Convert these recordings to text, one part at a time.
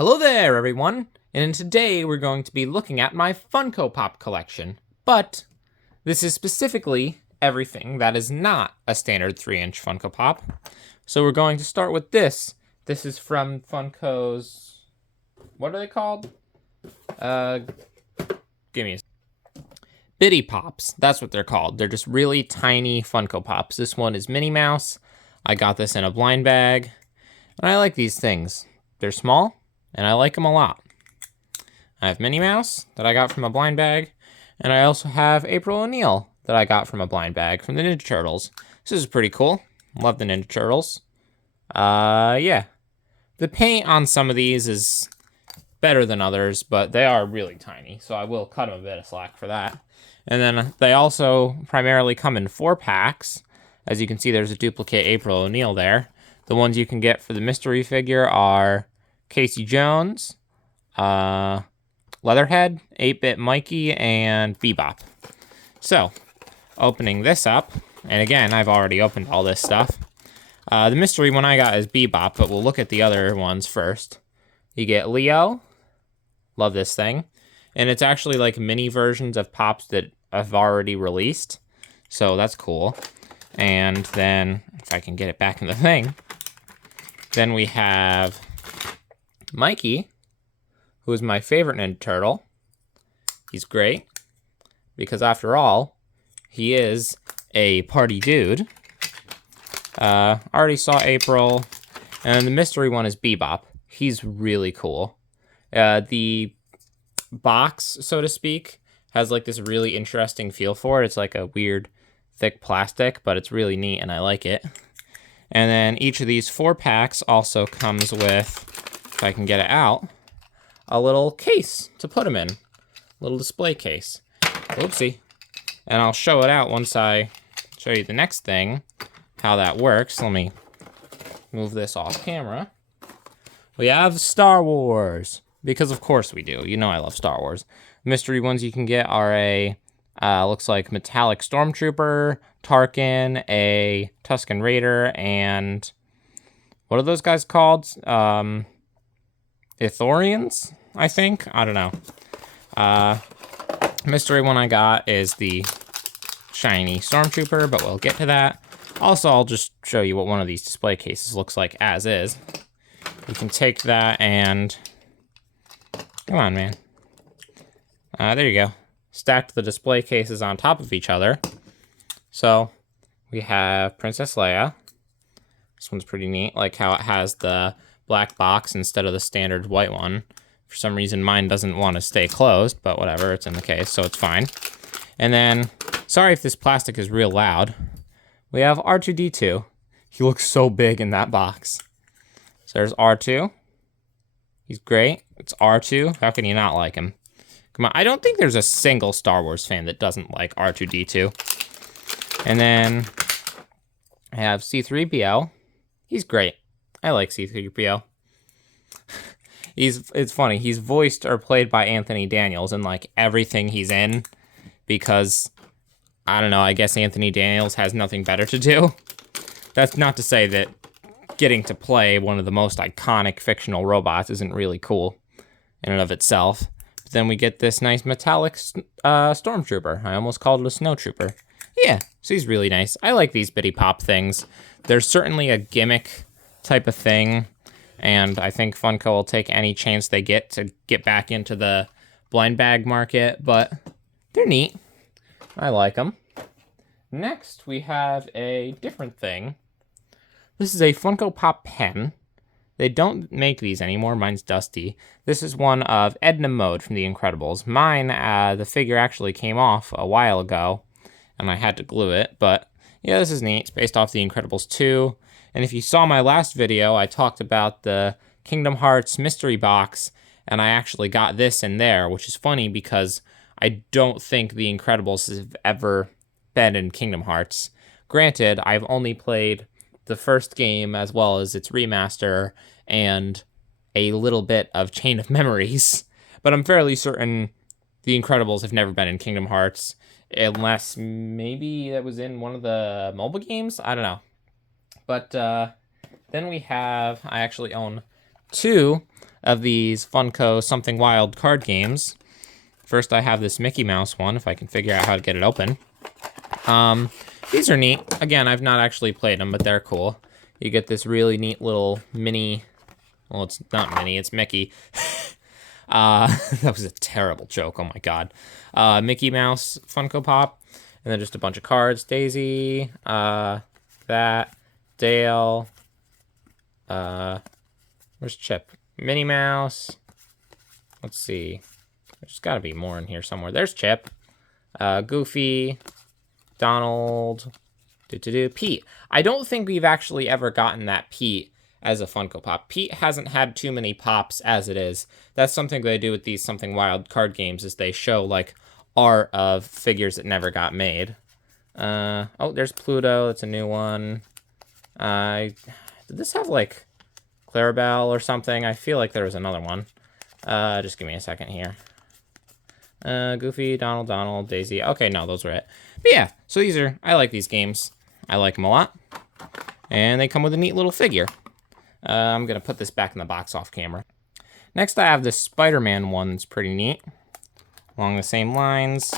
Hello there, everyone, and today we're going to be looking at my Funko Pop collection. But this is specifically everything that is not a standard 3-inch Funko Pop. So we're going to start with this. This is from Funko's... what are they called? Give me a... Bitty Pops. That's what they're called. They're just really tiny Funko Pops. This one is Minnie Mouse. I got this in a blind bag. And I like these things. They're small, and I like them a lot. I have Minnie Mouse that I got from a blind bag, and I also have April O'Neil that I got from a blind bag from the Ninja Turtles. This is pretty cool. Love the Ninja Turtles. Yeah. The paint on some of these is better than others, but they are really tiny, so I will cut them a bit of slack for that. And then they also primarily come in 4 packs. As you can see, there's a duplicate April O'Neil there. The ones you can get for the mystery figure are Casey Jones, Leatherhead, 8-Bit Mikey, and Bebop. So, opening this up, and again, I've already opened all this stuff. The mystery one I got is Bebop, but we'll look at the other ones first. You get Leo. Love this thing. And it's actually like mini versions of Pops that I've already released. So that's cool. And then, if I can get it back in the thing, then we have Mikey, who is my favorite Ninja Turtle. He's great, because after all, he is a party dude. Already saw April, and the mystery one is Bebop. He's really cool. The box, so to speak, has like this really interesting feel for it. It's like a weird, thick plastic, but it's really neat, and I like it. And then each of these 4 packs also comes with, if I can get it out, a little case to put them in. Little display case. Oopsie. And I'll show it out once I show you the next thing, how that works. Let me move this off camera. We have Star Wars, because of course we do. You know I love Star Wars. Mystery ones you can get are a, looks like metallic stormtrooper, Tarkin, a Tusken Raider, and what are those guys called? Ithorians, I think? I don't know. Mystery one I got is the shiny stormtrooper, but we'll get to that. Also, I'll just show you what one of these display cases looks like as is. You can take that and... come on, man. There you go. Stacked the display cases on top of each other. So, we have Princess Leia. This one's pretty neat, like how it has the black box instead of the standard white one. For some reason, mine doesn't want to stay closed, but whatever, it's in the case, so it's fine. And then, sorry if this plastic is real loud, we have R2-D2. He looks so big in that box. So there's R2. He's great. It's R2. How can you not like him? Come on, I don't think there's a single Star Wars fan that doesn't like R2-D2. And then I have C-3PO. He's great. I like C-3PO. It's funny, he's voiced or played by Anthony Daniels in like everything he's in, because, I don't know, I guess Anthony Daniels has nothing better to do. That's not to say that getting to play one of the most iconic fictional robots isn't really cool in and of itself. But then we get this nice metallic stormtrooper. I almost called it a snowtrooper. Yeah, so he's really nice. I like these Bitty Pop things. There's certainly a gimmick type of thing, and I think Funko will take any chance they get to get back into the blind bag market, but they're neat. I like them. Next, we have a different thing. This is a Funko Pop pen. They don't make these anymore. Mine's dusty. This is one of Edna Mode from The Incredibles. Mine, the figure actually came off a while ago, and I had to glue it, but yeah, this is neat. It's based off The Incredibles 2. And if you saw my last video, I talked about the Kingdom Hearts mystery box, and I actually got this in there, which is funny because I don't think The Incredibles have ever been in Kingdom Hearts. Granted, I've only played the first game as well as its remaster and a little bit of Chain of Memories, but I'm fairly certain The Incredibles have never been in Kingdom Hearts, unless maybe that was in one of the mobile games? I don't know. But then we have, I actually own 2 of these Funko Something Wild card games. First, I have this Mickey Mouse one, if I can figure out how to get it open. These are neat. Again, I've not actually played them, but they're cool. You get this really neat little mini... Well, it's not mini, it's Mickey. That was a terrible joke, oh my god. Mickey Mouse Funko Pop. And then just a bunch of cards. Daisy, that, Dale, where's Chip? Minnie Mouse. Let's see. There's got to be more in here somewhere. There's Chip. Goofy. Donald. Pete. I don't think we've actually ever gotten that Pete as a Funko Pop. Pete hasn't had too many pops as it is. That's something they do with these Something Wild card games, is they show, like, art of figures that never got made. Oh, there's Pluto. That's a new one. Did this have, like, Clarabelle or something? I feel like there was another one. Just give me a second here. Goofy, Donald, Daisy. Okay, no, those were it. But yeah, so I like these games. I like them a lot. And they come with a neat little figure. I'm going to put this back in the box off camera. Next, I have this Spider-Man one that's pretty neat. Along the same lines.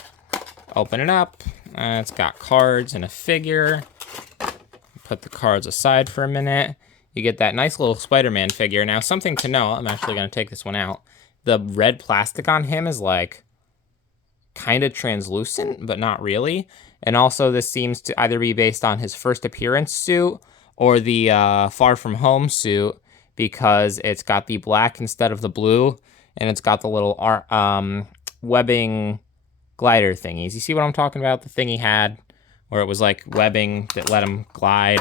Open it up. It's got cards and a figure. Put the cards aside for a minute. You get that nice little Spider-Man figure. Now, something to know, I'm actually going to take this one out. The red plastic on him is like kind of translucent, but not really. And also this seems to either be based on his first appearance suit or the Far From Home suit, because it's got the black instead of the blue, and it's got the little webbing glider thingies. You see what I'm talking about? The thing he had where it was like webbing that let him glide.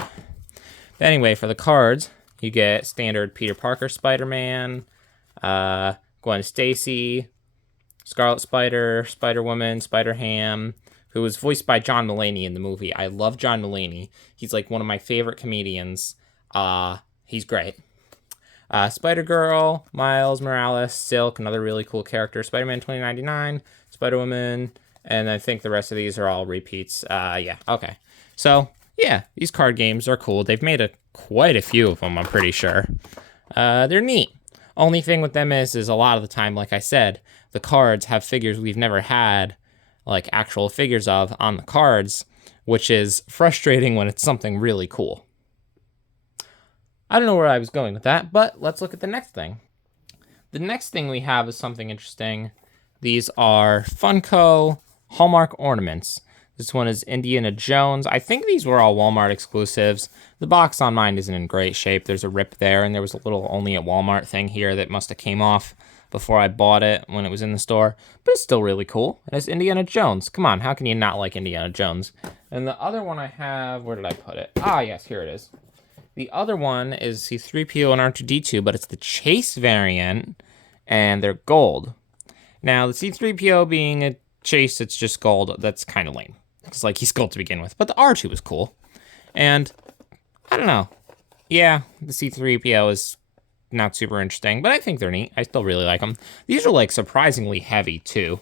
But anyway, for the cards, you get standard Peter Parker Spider-Man, Gwen Stacy, Scarlet Spider, Spider-Woman, Spider-Ham, who was voiced by John Mulaney in the movie. I love John Mulaney. He's like one of my favorite comedians. He's great. Spider-Girl, Miles Morales, Silk, another really cool character, Spider-Man 2099, Spider-Woman, and I think the rest of these are all repeats. Yeah, okay. So, yeah, these card games are cool. They've made quite a few of them, I'm pretty sure. They're neat. Only thing with them is a lot of the time, like I said, the cards have figures we've never had, like actual figures of on the cards, which is frustrating when it's something really cool. I don't know where I was going with that, but let's look at the next thing. The next thing we have is something interesting. These are Funko Hallmark ornaments. This one is Indiana Jones. I think these were all Walmart exclusives. The box on mine isn't in great shape. There's a rip there, and there was a little only at Walmart thing here that must have came off before I bought it when it was in the store. But it's still really cool. And it's Indiana Jones. Come on, how can you not like Indiana Jones? And the other one I have, where did I put it? Ah, yes, here it is. The other one is C-3PO and R2-D2, but it's the Chase variant, and they're gold. Now, the C-3PO being a Chase, it's just gold. That's kind of lame. It's like he's gold to begin with. But the R2 is cool. And, I don't know. Yeah, the C-3PO is not super interesting, but I think they're neat. I still really like them. These are, like, surprisingly heavy, too.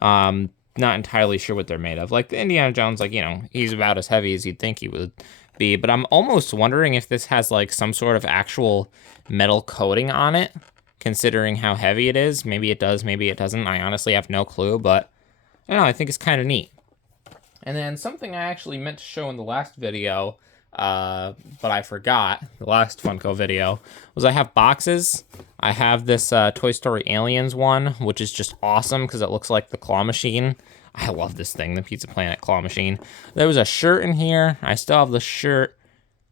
Not entirely sure what they're made of. Like, the Indiana Jones, like, you know, he's about as heavy as you'd think he would be, but I'm almost wondering if this has like some sort of actual metal coating on it, considering how heavy it is. Maybe it does, maybe it doesn't. I honestly have no clue, but I don't know, I think it's kind of neat. And then something I actually meant to show in the last video, but I forgot, the last Funko video, was I have boxes. I have this Toy Story Aliens one, which is just awesome because it looks like the claw machine. I love this thing, the Pizza Planet claw machine. There was a shirt in here. I still have the shirt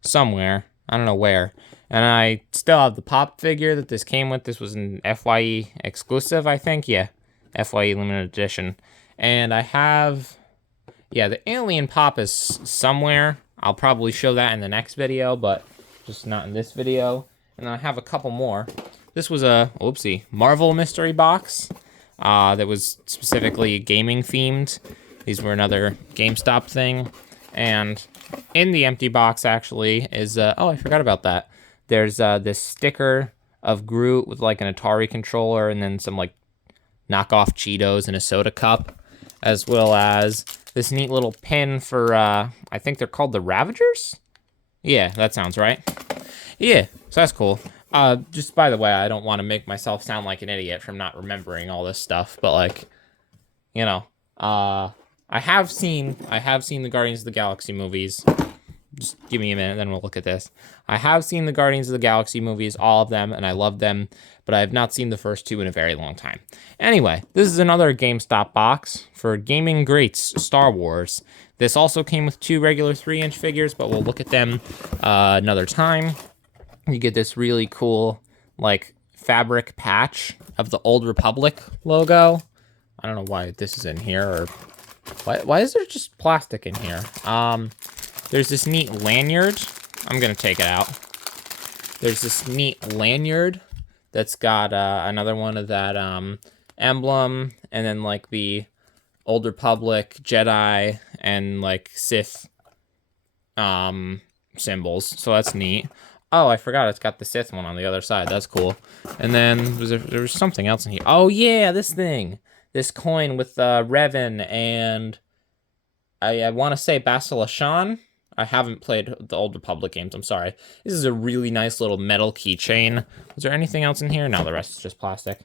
somewhere. I don't know where. And I still have the pop figure that this came with. This was an FYE exclusive, I think. Yeah, FYE limited edition. And I have, yeah, the alien pop is somewhere. I'll probably show that in the next video, but just not in this video. And I have a couple more. This was a, oopsie, Marvel mystery box. That was specifically gaming themed. These were another GameStop thing. And in the empty box actually is, oh, I forgot about that. There's this sticker of Groot with like an Atari controller and then some like knockoff Cheetos and a soda cup, as well as this neat little pin for, I think they're called the Ravagers? Yeah, that sounds right. Yeah, so that's cool. Just by the way, I don't want to make myself sound like an idiot from not remembering all this stuff, but like, you know, I have seen the Guardians of the Galaxy movies. Just give me a minute, then we'll look at this. I have seen the Guardians of the Galaxy movies, all of them, and I love them, but I have not seen the first two in a very long time. Anyway, this is another GameStop box for Gaming Greats Star Wars. This also came with 2 regular 3-inch figures, but we'll look at them another time. You get this really cool, like, fabric patch of the Old Republic logo. I don't know why this is in here, or why is there just plastic in here? There's this neat lanyard. I'm gonna take it out. There's this neat lanyard that's got another one of that emblem, and then like the Old Republic, Jedi, and like Sith symbols. So that's neat. Oh, I forgot it's got the Sith one on the other side. That's cool. And then there was something else in here. Oh yeah, this thing. This coin with Revan and I want to say Bastila Shan. I haven't played the Old Republic games, I'm sorry. This is a really nice little metal keychain. Was there anything else in here? No, the rest is just plastic.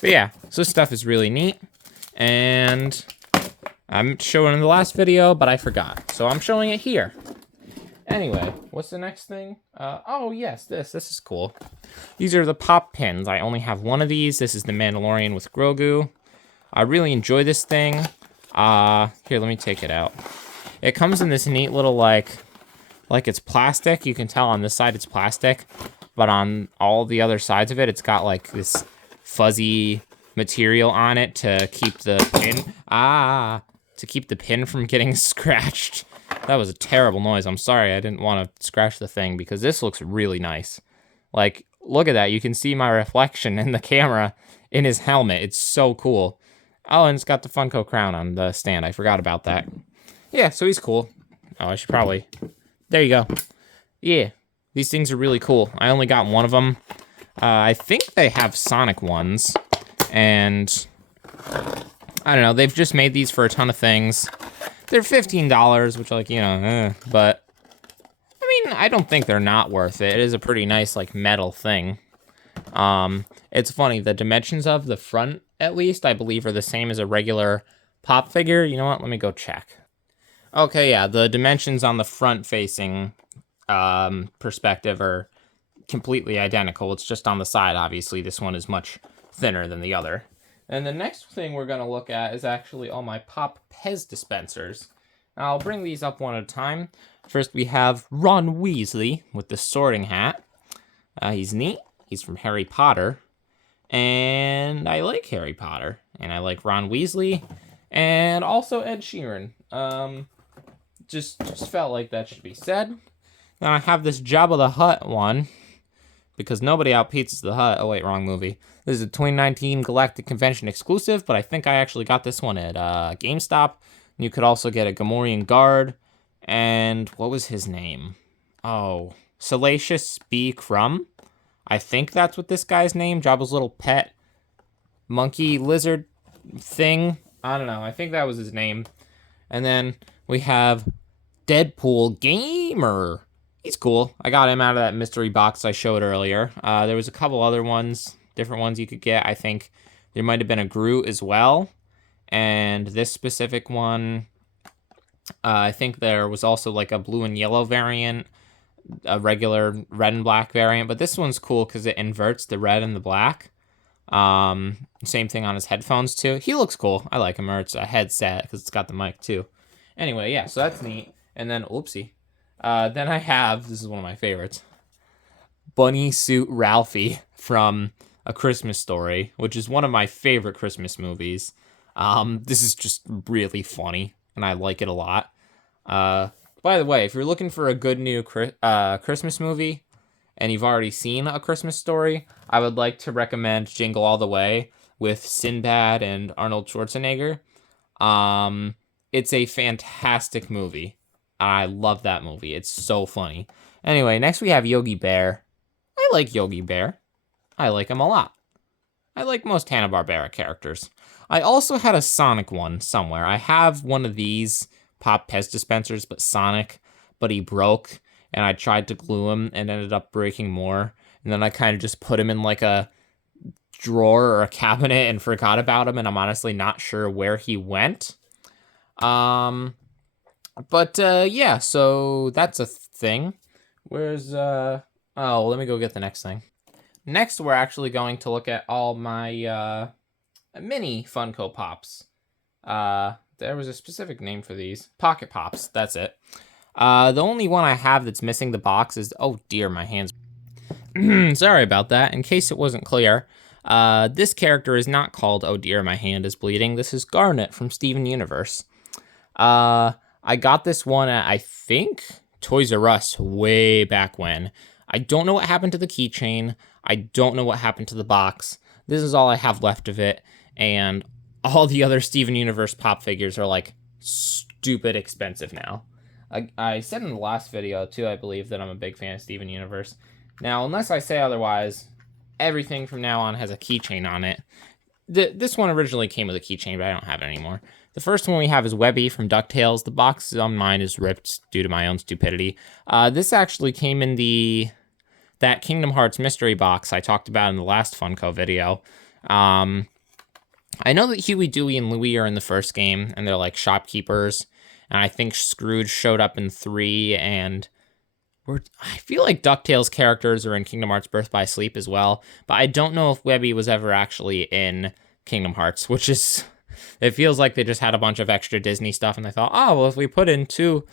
But yeah, so this stuff is really neat. And I'm showing it in the last video, but I forgot. So I'm showing it here. Anyway, what's the next thing? Oh yes, this is cool. These are the pop pins. I only have one of these. This is the Mandalorian with Grogu. I really enjoy this thing. Here, let me take it out. It comes in this neat little, like it's plastic. You can tell on this side it's plastic, but on all the other sides of it, it's got like this fuzzy material on it to keep the pin from getting scratched. That was a terrible noise. I'm sorry. I didn't want to scratch the thing because this looks really nice. Like, look at that. You can see my reflection in the camera in his helmet. It's so cool. Oh, and it's got the Funko crown on the stand. I forgot about that. Yeah, so he's cool. Oh, I should probably... There you go. Yeah, these things are really cool. I only got one of them. I think they have Sonic ones. And... I don't know, they've just made these for a ton of things. They're $15, which, like, you know, but... I mean, I don't think they're not worth it. It is a pretty nice, like, metal thing. It's funny, the dimensions of the front, at least, I believe, are the same as a regular pop figure. You know what? Let me go check. Okay, yeah, the dimensions on the front-facing perspective are completely identical. It's just on the side, obviously. This one is much thinner than the other. And the next thing we're going to look at is actually all my Pop Pez dispensers. Now, I'll bring these up one at a time. First, we have Ron Weasley with the sorting hat. He's neat. He's from Harry Potter. And I like Harry Potter. And I like Ron Weasley. And also Ed Sheeran. Just felt like that should be said. Then I have this Jabba the Hutt one. Because nobody outpizzas the Hutt. Oh, wait, wrong movie. This is a 2019 Galactic Convention exclusive, but I think I actually got this one at GameStop. You could also get a Gamorrean Guard. And what was his name? Oh, Salacious B. Crumb? I think that's what this guy's name. Jabba's little pet monkey lizard thing. I don't know. I think that was his name. And then we have Deadpool Gamer. He's cool. I got him out of that mystery box I showed earlier. There was a couple other ones, different ones you could get. I think there might have been a Groot as well. And this specific one, I think there was also like a blue and yellow variant, a regular red and black variant. But this one's cool because it inverts the red and the black. Same thing on his headphones too. He looks cool. I like him. Or it's a headset because it's got the mic too. Anyway, yeah, so that's neat. And then, oopsie. Then I have, this is one of my favorites, Bunny Suit Ralphie from A Christmas Story, which is one of my favorite Christmas movies. This is just really funny, and I like it a lot. By the way, if you're looking for a good new Christmas movie, and you've already seen A Christmas Story, I would like to recommend Jingle All the Way with Sinbad and Arnold Schwarzenegger. It's a fantastic movie. I love that movie. It's so funny. Anyway, next we have Yogi Bear. I like Yogi Bear. I like him a lot. I like most Hanna-Barbera characters. I also had a Sonic one somewhere. I have one of these Pop Pez dispensers, but Sonic, but he broke, and I tried to glue him and ended up breaking more. And and then I kind of just put him in like a drawer or a cabinet and forgot about him, and I'm honestly not sure where he went. Yeah, so that's a thing. Where's, oh, let me go get the next thing. Next, we're actually going to look at all my, mini Funko Pops. There was a specific name for these. Pocket Pops, that's it. The only one I have that's missing the box is, oh dear, my hands. Sorry about that. In case it wasn't clear, this character is not called Oh Dear, My Hand is Bleeding. This is Garnet from Steven Universe. I got this one at, I think, Toys R Us way back when. I don't know what happened to the keychain. I don't know what happened to the box. This is all I have left of it, and all the other Steven Universe pop figures are, like, stupid expensive now. I said in the last video, too, I believe, that I'm a big fan of Steven Universe. Now, unless I say otherwise, everything from now on has a keychain on it. This one originally came with a keychain, but I don't have it anymore. The first one we have is Webby from DuckTales. The box on mine is ripped due to my own stupidity. This actually came in that Kingdom Hearts mystery box I talked about in the last Funko video. I know that Huey, Dewey, and Louie are in the first game, and they're like shopkeepers. And I think Scrooge showed up in 3, and I feel like DuckTales characters are in Kingdom Hearts Birth by Sleep as well. But I don't know if Webby was ever actually in Kingdom Hearts, which is... It feels like they just had a bunch of extra Disney stuff, and they thought, oh, well, if we put in 2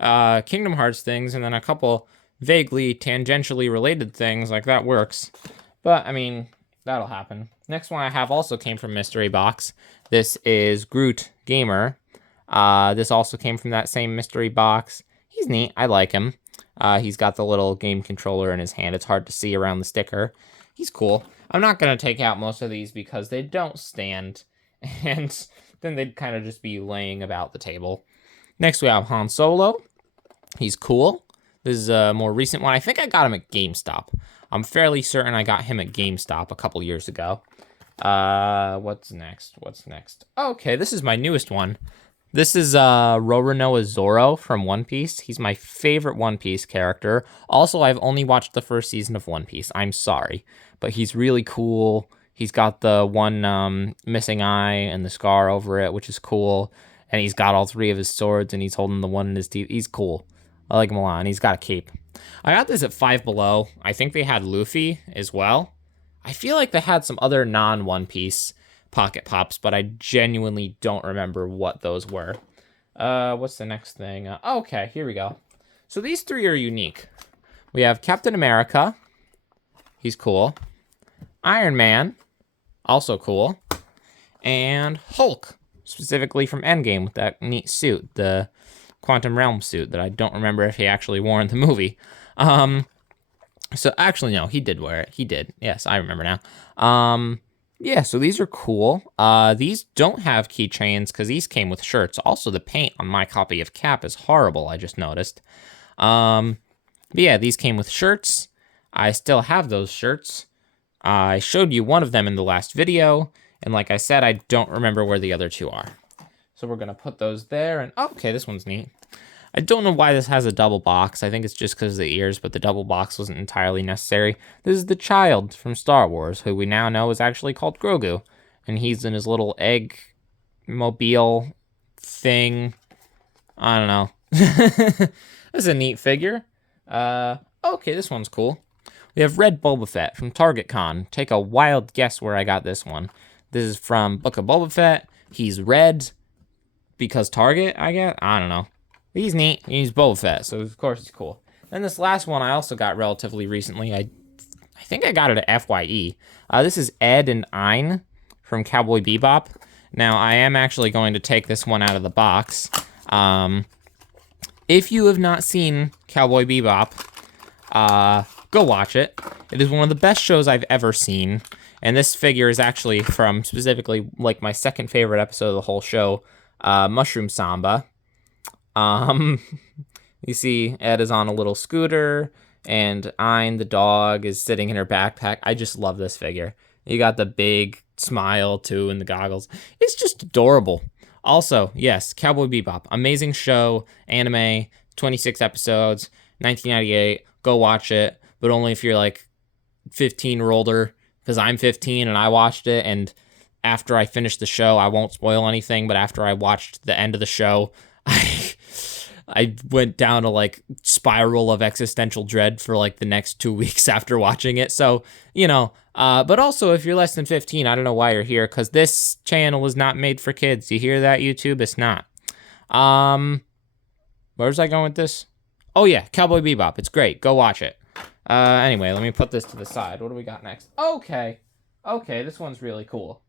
Kingdom Hearts things and then a couple vaguely tangentially related things, like, that works. But, I mean, that'll happen. Next one I have also came from Mystery Box. This is Groot Gamer. This also came from that same mystery box. He's neat. I like him. He's got the little game controller in his hand. It's hard to see around the sticker. He's cool. I'm not going to take out most of these because they don't stand, and then they'd kind of just be laying about the table. Next, we have Han Solo. He's cool. This is a more recent one. I think I got him at GameStop. I'm fairly certain I got him at GameStop a couple years ago. What's next? Okay, this is my newest one. This is Roronoa Zoro from One Piece. He's my favorite One Piece character. Also, I've only watched the first season of One Piece. I'm sorry. But he's really cool. He's got the one missing eye and the scar over it, which is cool. And he's got all 3 of his swords, and he's holding the one in his teeth. He's cool. I like him a lot, and he's got a cape. I got this at Five Below. I think they had Luffy as well. I feel like they had some other non-One Piece Pocket Pops, but I genuinely don't remember what those were. What's the next thing? Okay, here we go. So these 3 are unique. We have Captain America. He's cool. Iron Man. Also cool. And Hulk. Specifically from Endgame with that neat suit. The Quantum Realm suit that I don't remember if he actually wore in the movie. So actually, no, he did wear it. He did. Yes, I remember now. Yeah, so these are cool. These don't have keychains because these came with shirts. Also, the paint on my copy of Cap is horrible, I just noticed. But yeah, these came with shirts. I still have those shirts. I showed you one of them in the last video, and like I said, I don't remember where the other 2 are. So we're going to put those there, and okay, this one's neat. I don't know why this has a double box. I think it's just because of the ears, but the double box wasn't entirely necessary. This is the child from Star Wars, who we now know is actually called Grogu. And he's in his little egg mobile thing. I don't know. This is a neat figure. Okay, this one's cool. We have Red Boba Fett from Target Con. Take a wild guess where I got this one. This is from Book of Boba Fett. He's red because Target, I guess? I don't know. He's neat. He's Boba Fett, so of course it's cool. Then this last one I also got relatively recently. I think I got it at FYE. This is Ed and Ein from Cowboy Bebop. Now, I am actually going to take this one out of the box. If you have not seen Cowboy Bebop, go watch it. It is one of the best shows I've ever seen. And this figure is actually from specifically like my second favorite episode of the whole show, Mushroom Samba. You see Ed is on a little scooter, and Ein, the dog, is sitting in her backpack. I just love this figure. You got the big smile, too, and the goggles. It's just adorable. Also, yes, Cowboy Bebop. Amazing show, anime, 26 episodes, 1998. Go watch it, but only if you're, like, 15 or older, because I'm 15 and I watched it, and after I finished the show, I won't spoil anything, but after I watched the end of the show, I went down a like spiral of existential dread for like the next 2 weeks after watching it. So, you know, but also if you're less than 15, I don't know why you're here, because this channel is not made for kids. You hear that, YouTube? It's not. Where's I going with this? Oh yeah, Cowboy Bebop. It's great. Go watch it. Anyway, let me put this to the side. What do we got next? Okay, this one's really cool.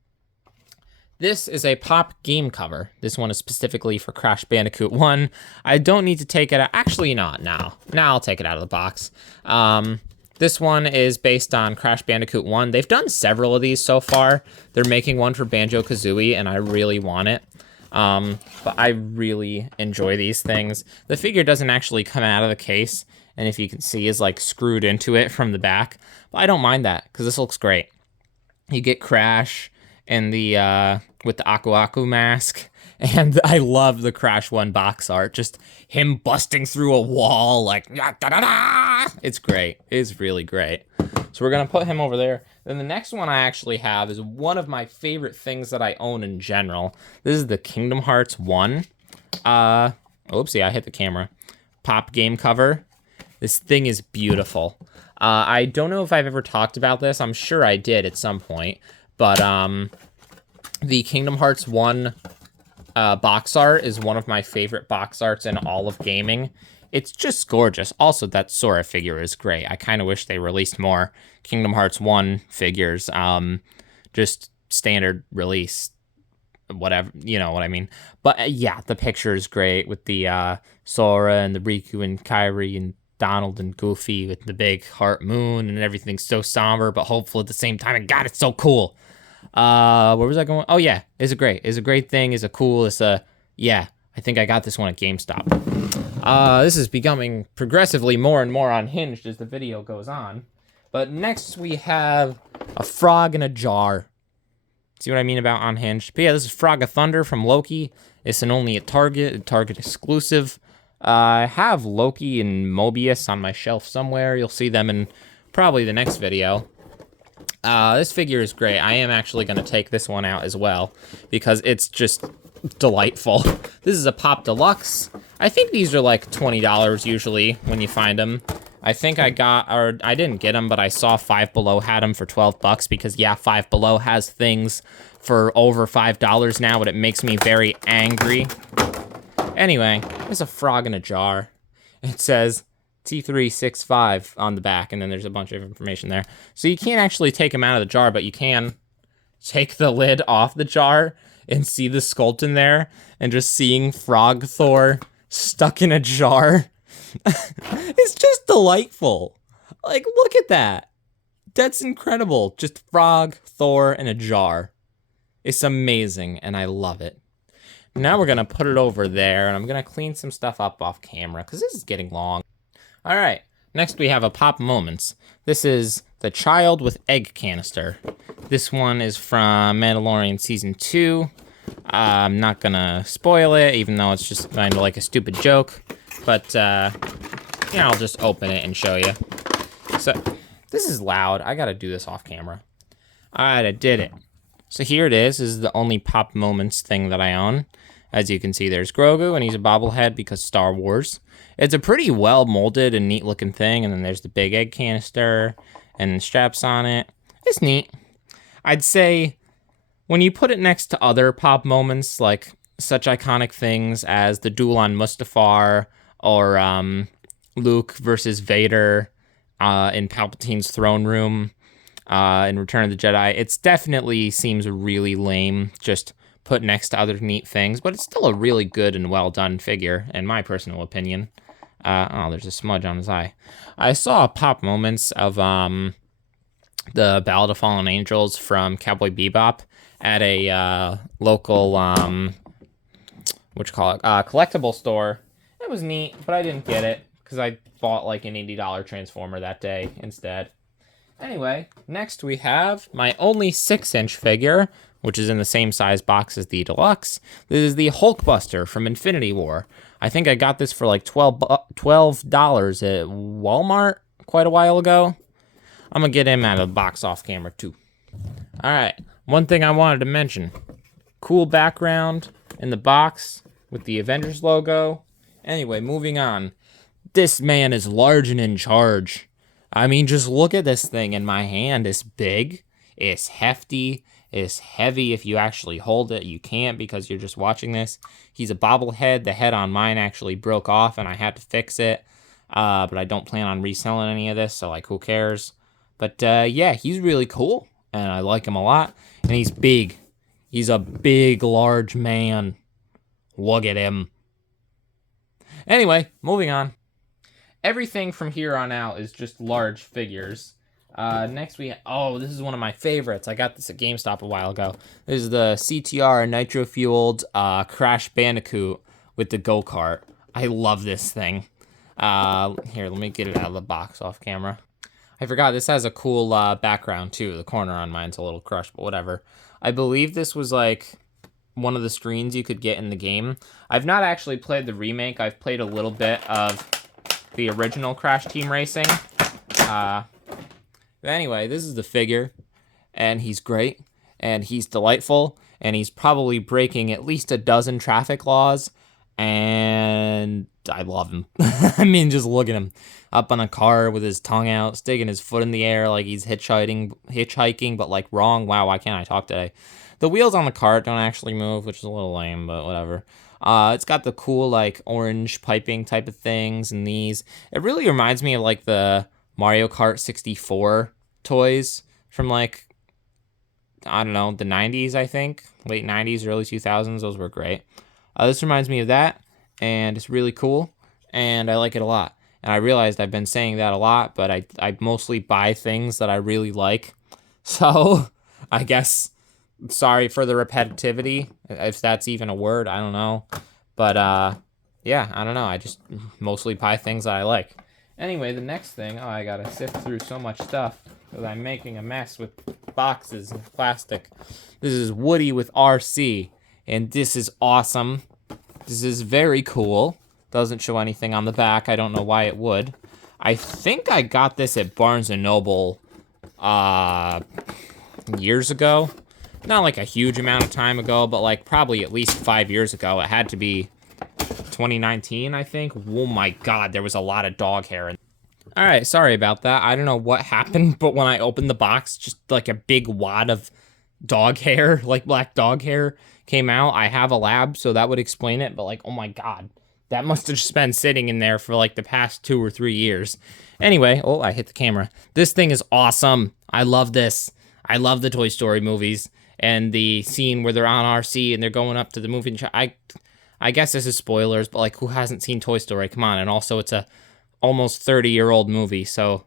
This is a pop game cover. This one is specifically for Crash Bandicoot 1. I don't need to take it out. Actually, not now. Now I'll take it out of the box. This one is based on Crash Bandicoot 1. They've done several of these so far. They're making one for Banjo-Kazooie, and I really want it. But I really enjoy these things. The figure doesn't actually come out of the case, and if you can see, is like screwed into it from the back. But I don't mind that, because this looks great. You get Crash and the with the Aku Aku mask, and I love the Crash 1 box art, just him busting through a wall like da-da-da! It's great. It's really great. So we're gonna put him over there. Then the next one I actually have is one of my favorite things that I own in general. This is the Kingdom Hearts 1. Oopsie, I hit the camera. Pop game cover. This thing is beautiful. I don't know if I've ever talked about this. I'm sure I did at some point. But the Kingdom Hearts 1 box art is one of my favorite box arts in all of gaming. It's just gorgeous. Also, that Sora figure is great. I kind of wish they released more Kingdom Hearts 1 figures. Just standard release, whatever, you know what I mean. But yeah, the picture is great with the Sora and the Riku and Kairi and Donald and Goofy with the big heart moon, and everything's so somber but hopeful at the same time. And God, it's so cool. Where was I going? Oh yeah, it's a great thing. It's a cool, yeah, I think I got this one at GameStop. This is becoming progressively more and more unhinged as the video goes on. But next we have a frog in a jar. See what I mean about unhinged? But yeah, this is Frog of Thunder from Loki. It's only at Target exclusive. I have Loki and Mobius on my shelf somewhere. You'll see them in probably the next video. This figure is great. I am actually going to take this one out as well because it's just delightful. This is a Pop Deluxe. I think these are like $20 usually when you find them. I think I didn't get them, but I saw Five Below had them for $12 because yeah, Five Below has things for over $5 now, but it makes me very angry. Anyway, there's a frog in a jar. It says T365 on the back, and then there's a bunch of information there. So you can't actually take him out of the jar, but you can take the lid off the jar and see the sculpt in there, and just seeing Frog Thor stuck in a jar. It's just delightful. Like, look at that. That's incredible. Just Frog Thor in a jar. It's amazing, and I love it. Now we're going to put it over there, and I'm going to clean some stuff up off camera, because this is getting long. All right, next we have a Pop Moments. This is the Child with Egg Canister. This one is from Mandalorian Season 2. I'm not going to spoil it, even though it's just kind of like a stupid joke. But, yeah, I'll just open it and show you. So, this is loud. I got to do this off camera. All right, I did it. So here it is. This is the only Pop Moments thing that I own. As you can see, there's Grogu, and he's a bobblehead because Star Wars. It's a pretty well-molded and neat-looking thing, and then there's the big egg canister and the straps on it. It's neat. I'd say when you put it next to other Pop Moments, like such iconic things as the duel on Mustafar or Luke versus Vader in Palpatine's throne room in Return of the Jedi, it definitely seems really lame just put next to other neat things, but it's still a really good and well-done figure, in my personal opinion. Oh, there's a smudge on his eye. I saw Pop Moments of the Ballad of Fallen Angels from Cowboy Bebop at a local, collectible store. It was neat, but I didn't get it, because I bought like an $80 Transformer that day instead. Anyway, next we have my only 6-inch figure, which is in the same size box as the Deluxe. This is the Hulkbuster from Infinity War. I think I got this for like $12 at Walmart quite a while ago. I'm gonna get him out of the box off camera too. All right, one thing I wanted to mention. Cool background in the box with the Avengers logo. Anyway, moving on. This man is large and in charge. I mean, just look at this thing in my hand. It's big, it's hefty, it's heavy. If you actually hold it, you can't because you're just watching this. He's a bobblehead. The head on mine actually broke off and I had to fix it. But I don't plan on reselling any of this, so like, who cares? But yeah, he's really cool and I like him a lot. And he's big. He's a big, large man. Look at him. Anyway, moving on. Everything from here on out is just large figures. Next we oh, this is one of my favorites. I got this at GameStop a while ago. This is the CTR nitro-fueled Crash Bandicoot with the go-kart. I love this thing. Here, let me get it out of the box off camera. I forgot this has a cool background too. The corner on mine's a little crushed, but whatever. I believe this was like one of the screens you could get in the game. I've not actually played the remake. I've played a little bit of the original Crash Team Racing. But anyway, this is the figure, and he's great, and he's delightful, and he's probably breaking at least a dozen traffic laws, and I love him. I mean, just look at him. Up on a car with his tongue out, sticking his foot in the air like he's hitchhiking, but like wrong. Wow, why can't I talk today? The wheels on the cart don't actually move, which is a little lame, but whatever. It's got the cool, like, orange piping type of things and these. It really reminds me of, like, the Mario Kart 64 toys from, like, I don't know, the 90s, I think. Late 90s, early 2000s. Those were great. This reminds me of that, and it's really cool, and I like it a lot. And I realized I've been saying that a lot, but I mostly buy things that I really like. So, I guess... sorry for the repetitivity, if that's even a word, I don't know. But, yeah, I don't know. I just mostly buy things that I like. Anyway, the next thing, I gotta sift through so much stuff because I'm making a mess with boxes and plastic. This is Woody with RC, and this is awesome. This is very cool. Doesn't show anything on the back. I don't know why it would. I think I got this at Barnes & Noble, years ago. Not like a huge amount of time ago, but like probably at least 5 years ago. It had to be 2019, I think. Oh my god, there was a lot of dog hair. Alright, sorry about that. I don't know what happened, but when I opened the box, just like a big wad of dog hair, like black dog hair, came out. I have a lab, so that would explain it, but like, oh my god. That must have just been sitting in there for like the past 2 or 3 years. Anyway, oh, I hit the camera. This thing is awesome. I love this. I love the Toy Story movies. And the scene where they're on RC and they're going up to the movie. I guess this is spoilers, but like, who hasn't seen Toy Story? Come on. And also, it's a almost 30-year-old movie, so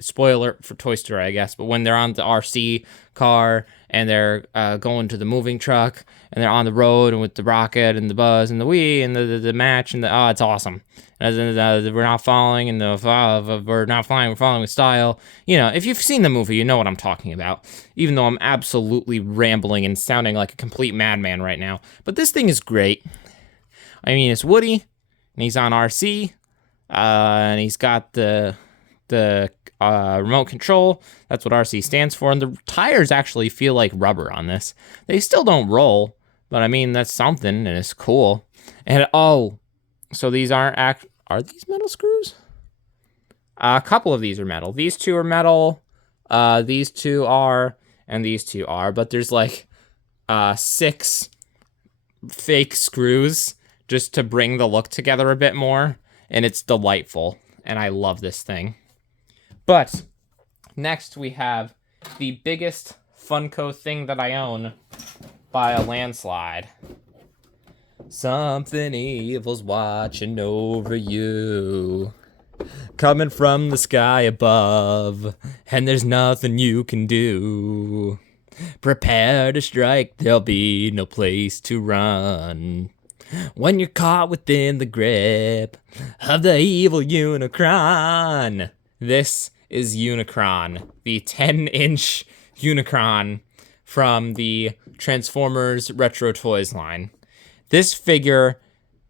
spoiler for Toy Story, I guess. But when they're on the RC car and they're going to the moving truck and they're on the road and with the rocket and the Buzz and the Wii and the match and it's awesome. And we're not following and we're not flying, we're following with style. You know, if you've seen the movie, you know what I'm talking about. Even though I'm absolutely rambling and sounding like a complete madman right now. But this thing is great. I mean, it's Woody and he's on RC and he's got the remote control. That's what RC stands for. And the tires actually feel like rubber on this. They still don't roll, but I mean, that's something and it's cool. And so these aren't are these metal screws? A couple of these are metal. These two are metal. These two are, and these two are, but there's like 6 fake screws just to bring the look together a bit more. And it's delightful. And I love this thing. But next we have the biggest Funko thing that I own by a landslide. Something evil's watching over you, coming from the sky above, and there's nothing you can do. Prepare to strike, there'll be no place to run when you're caught within the grip of the evil Unicron. This is Unicron, the 10-inch Unicron from the Transformers Retro Toys line. This figure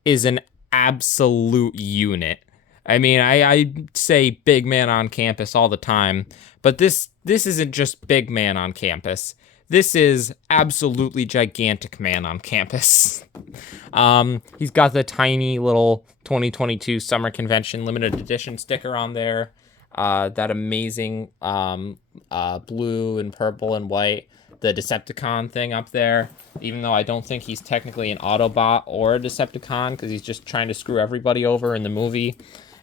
is an absolute unit. I mean, I say big man on campus all the time, but this isn't just big man on campus. This is absolutely gigantic man on campus. He's got the tiny little 2022 Summer Convention limited edition sticker on there. That amazing blue and purple and white, the Decepticon thing up there, even though I don't think he's technically an Autobot or a Decepticon because he's just trying to screw everybody over in the movie.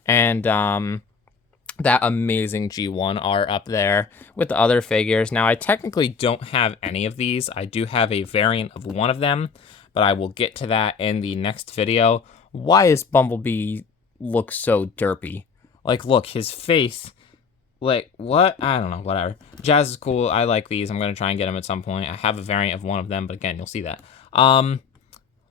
And that amazing G1 art up there with the other figures. Now, I technically don't have any of these. I do have a variant of one of them, but I will get to that in the next video. Why is Bumblebee look so derpy? Like, look, his face, like, what? I don't know, whatever. Jazz is cool. I like these. I'm going to try and get them at some point. I have a variant of one of them, but again, you'll see that.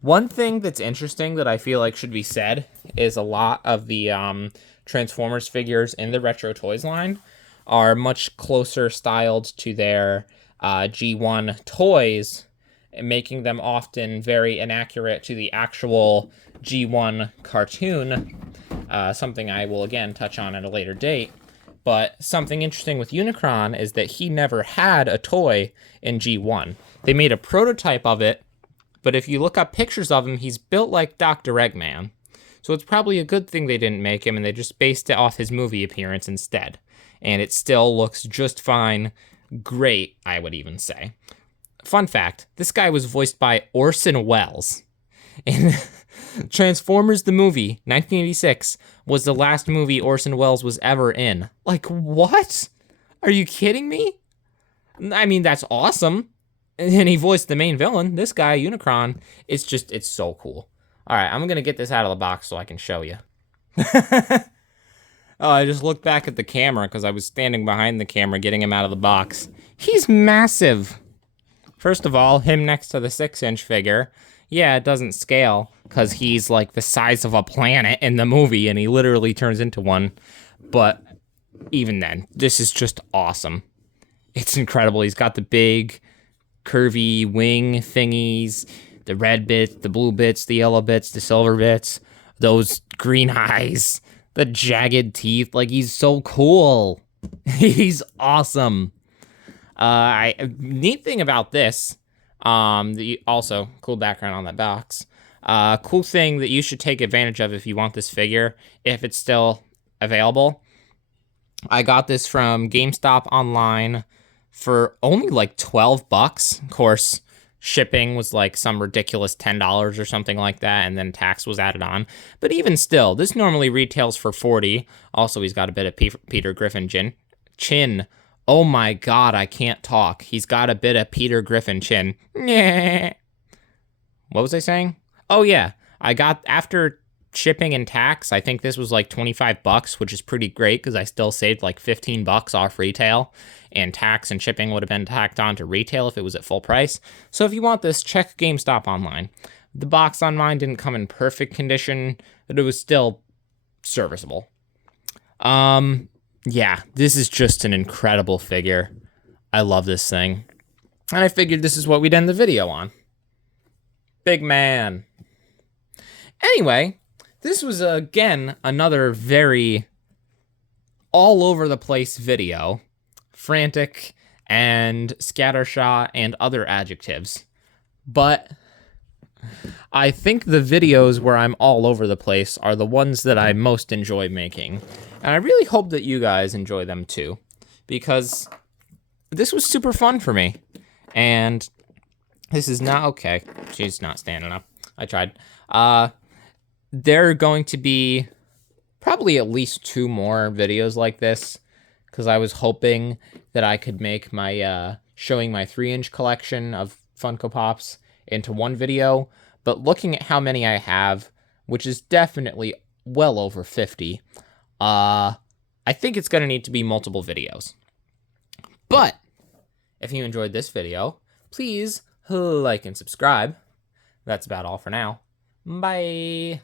One thing that's interesting that I feel like should be said is a lot of the Transformers figures in the Retro Toys line are much closer styled to their G1 toys, making them often very inaccurate to the actual G1 cartoon, something I will again touch on at a later date. But something interesting with Unicron is that he never had a toy in G1. They made a prototype of it, but if you look up pictures of him, he's built like Dr. Eggman. So it's probably a good thing they didn't make him and they just based it off his movie appearance instead. And it still looks just fine. Great, I would even say. Fun fact, this guy was voiced by Orson Welles. In Transformers the movie, 1986, was the last movie Orson Welles was ever in. Like, what? Are you kidding me? I mean, that's awesome. And he voiced the main villain. This guy, Unicron, it's so cool. All right, I'm going to get this out of the box so I can show you. Oh, I just looked back at the camera because I was standing behind the camera getting him out of the box. He's massive. First of all, him next to the 6-inch figure. Yeah, it doesn't scale because he's like the size of a planet in the movie and he literally turns into one. But even then, this is just awesome. It's incredible. He's got the big curvy wing thingies, the red bits, the blue bits, the yellow bits, the silver bits, those green eyes, the jagged teeth. Like, he's so cool. He's awesome. Neat thing about this, also cool background on that box. Cool thing that you should take advantage of if you want this figure, if it's still available. I got this from GameStop online for only like $12. Of course, shipping was like some ridiculous $10 or something like that, and then tax was added on. But even still, this normally retails for $40. Also, he's got a bit of Peter Griffin chin. Oh my god, I can't talk. He's got a bit of Peter Griffin chin. What was I saying? Oh yeah, I got, after shipping and tax, I think this was like $25, which is pretty great because I still saved like $15 off retail, and tax and shipping would have been tacked on to retail if it was at full price. So if you want this, check GameStop online. The box on mine didn't come in perfect condition, but it was still serviceable. Yeah, this is just an incredible figure. I love this thing. And I figured this is what we'd end the video on. Big man. Anyway, this was, again, another very all-over-the-place video. Frantic and scattershot and other adjectives. But I think the videos where I'm all over the place are the ones that I most enjoy making. And I really hope that you guys enjoy them too, because this was super fun for me. And this is not okay. She's not standing up. I tried. There are going to be probably at least 2 more videos like this, because I was hoping that I could make my showing my 3-inch collection of Funko Pops into one video. But looking at how many I have, which is definitely well over 50, I think it's going to need to be multiple videos. But if you enjoyed this video, please like and subscribe. That's about all for now. Bye.